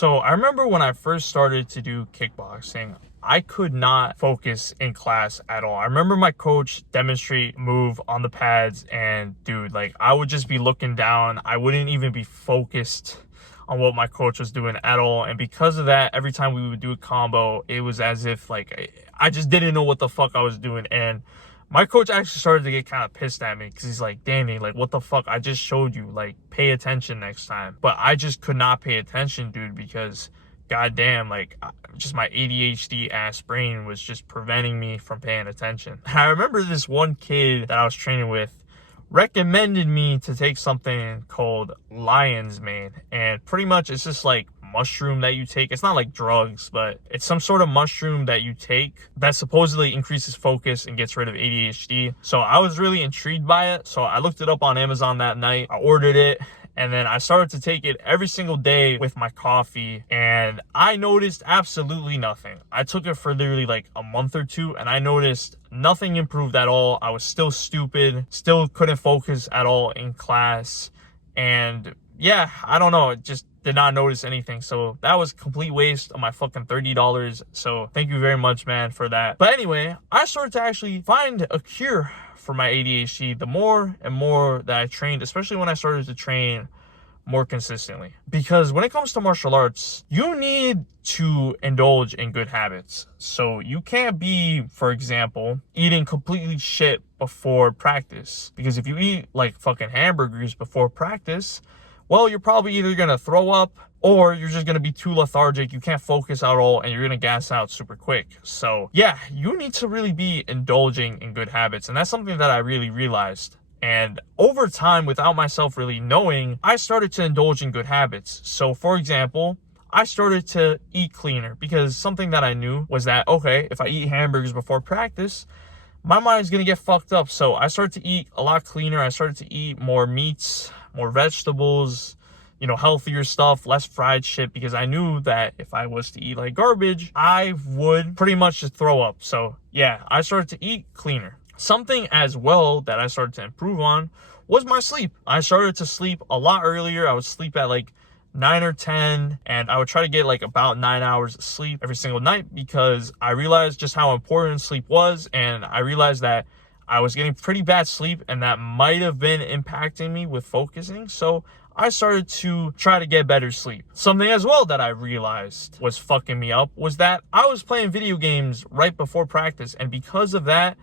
So I remember when I first started to do kickboxing, I could not focus in class at all. I remember my coach demonstrate move on the pads, and dude, like, I would just be looking down. I wouldn't even be focused on what my coach was doing at all. And because of that, every time we would do a combo, it was as if like I just didn't know what the fuck I was doing. And my coach actually started to get kind of pissed at me because he's like, Danny, like, what the fuck? I just showed you, like, pay attention next time. But I just could not pay attention, dude, because goddamn, like, just my ADHD ass brain was just preventing me from paying attention. I remember this one kid that I was training with recommended me to take something called lion's mane, and pretty much it's just like mushroom that you take. It's not like drugs, but it's some sort of mushroom that you take that supposedly increases focus and gets rid of ADHD. So I was really intrigued by it, so I looked it up on Amazon that night. I ordered it, and then I started to take it every single day with my coffee, and I noticed absolutely nothing. I took it for literally like a month or two, and I noticed nothing improved at all. I was still stupid, still couldn't focus at all in class, and yeah, I don't know, it just did not notice anything. So that was a complete waste of my fucking $30. So thank you very much, man, for that. But anyway, I started to actually find a cure for my ADHD the more and more that I trained, especially when I started to train more consistently. Because when it comes to martial arts, you need to indulge in good habits. So you can't be, for example, eating completely shit before practice. Because if you eat like fucking hamburgers before practice, well, you're probably either going to throw up or you're just going to be too lethargic. You can't focus at all and you're going to gas out super quick. So yeah, you need to really be indulging in good habits. And that's something that I really realized. And over time, without myself really knowing, I started to indulge in good habits. So for example, I started to eat cleaner, because something that I knew was that, okay, if I eat hamburgers before practice, my mind's going to get fucked up. So I started to eat a lot cleaner. I started to eat more meats, more vegetables, you know, healthier stuff, less fried shit, because I knew that if I was to eat like garbage, I would pretty much just throw up. So yeah, I started to eat cleaner. Something as well that I started to improve on was my sleep. I started to sleep a lot earlier. I would sleep at like 9 or 10, and I would try to get like about 9 hours of sleep every single night, because I realized just how important sleep was, and I realized that I was getting pretty bad sleep, and that might have been impacting me with focusing. So I started to try to get better sleep. Something as well that I realized was fucking me up was that I was playing video games right before practice, and because of that,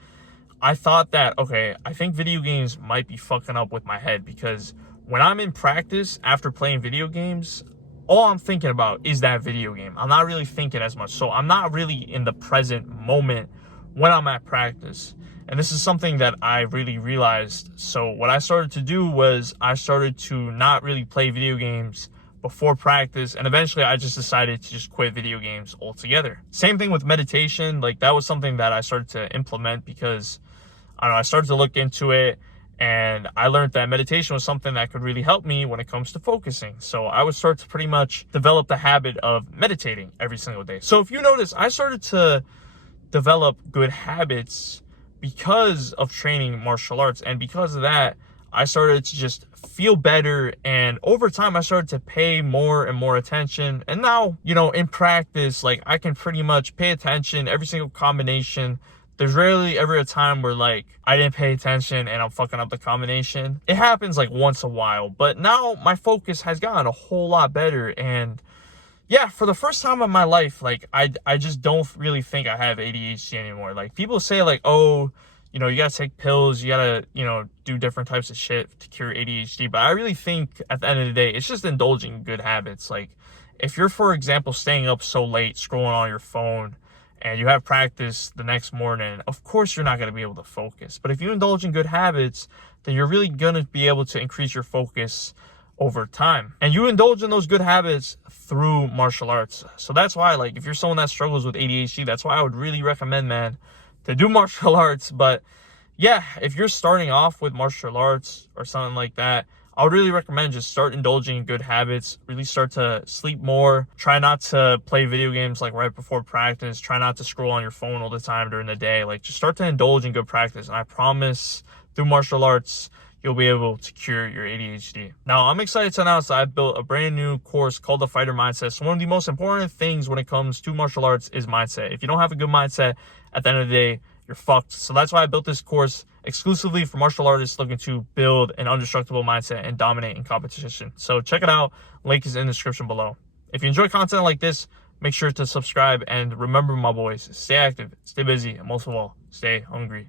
I thought that, okay, I think video games might be fucking up with my head, because when I'm in practice after playing video games, all I'm thinking about is that video game. I'm not really thinking as much. So I'm not really in the present moment when I'm at practice. And this is something that I really realized. So what I started to do was I started to not really play video games before practice, and eventually I just decided to just quit video games altogether. Same thing with meditation. Like, that was something that I started to implement because I don't know, I started to look into it, and I learned that meditation was something that could really help me when it comes to focusing. So I would start to pretty much develop the habit of meditating every single day. So if you notice, I started to develop good habits because of training martial arts, and because of that, I started to just feel better, and over time I started to pay more and more attention. And now, you know, in practice, like, I can pretty much pay attention every single combination. There's rarely ever a time where like I didn't pay attention and I'm fucking up the combination. It happens like once a while, but now my focus has gotten a whole lot better. And yeah, for the first time in my life, like I just don't really think I have ADHD anymore. Like, people say like, oh, you know, you gotta take pills, you gotta, you know, do different types of shit to cure ADHD. But I really think at the end of the day, it's just indulging in good habits. Like, if you're, for example, staying up so late, scrolling on your phone, and you have practice the next morning, of course you're not going to be able to focus. But if you indulge in good habits, then you're really going to be able to increase your focus over time. And you indulge in those good habits through martial arts. So that's why, like, if you're someone that struggles with ADHD, that's why I would really recommend, man, to do martial arts. But yeah, if you're starting off with martial arts or something like that, I would really recommend just start indulging in good habits, really start to sleep more, try not to play video games like right before practice, try not to scroll on your phone all the time during the day. Like, just start to indulge in good practice. And I promise, through martial arts, you'll be able to cure your ADHD. Now, I'm excited to announce that I've built a brand new course called the Fighter Mindset. So one of the most important things when it comes to martial arts is mindset. If you don't have a good mindset, at the end of the day, you're fucked. So that's why I built this course exclusively for martial artists looking to build an indestructible mindset and dominate in competition. So check it out. Link is in the description below. If you enjoy content like this, make sure to subscribe, and remember, my boys, stay active, stay busy, and most of all, stay hungry.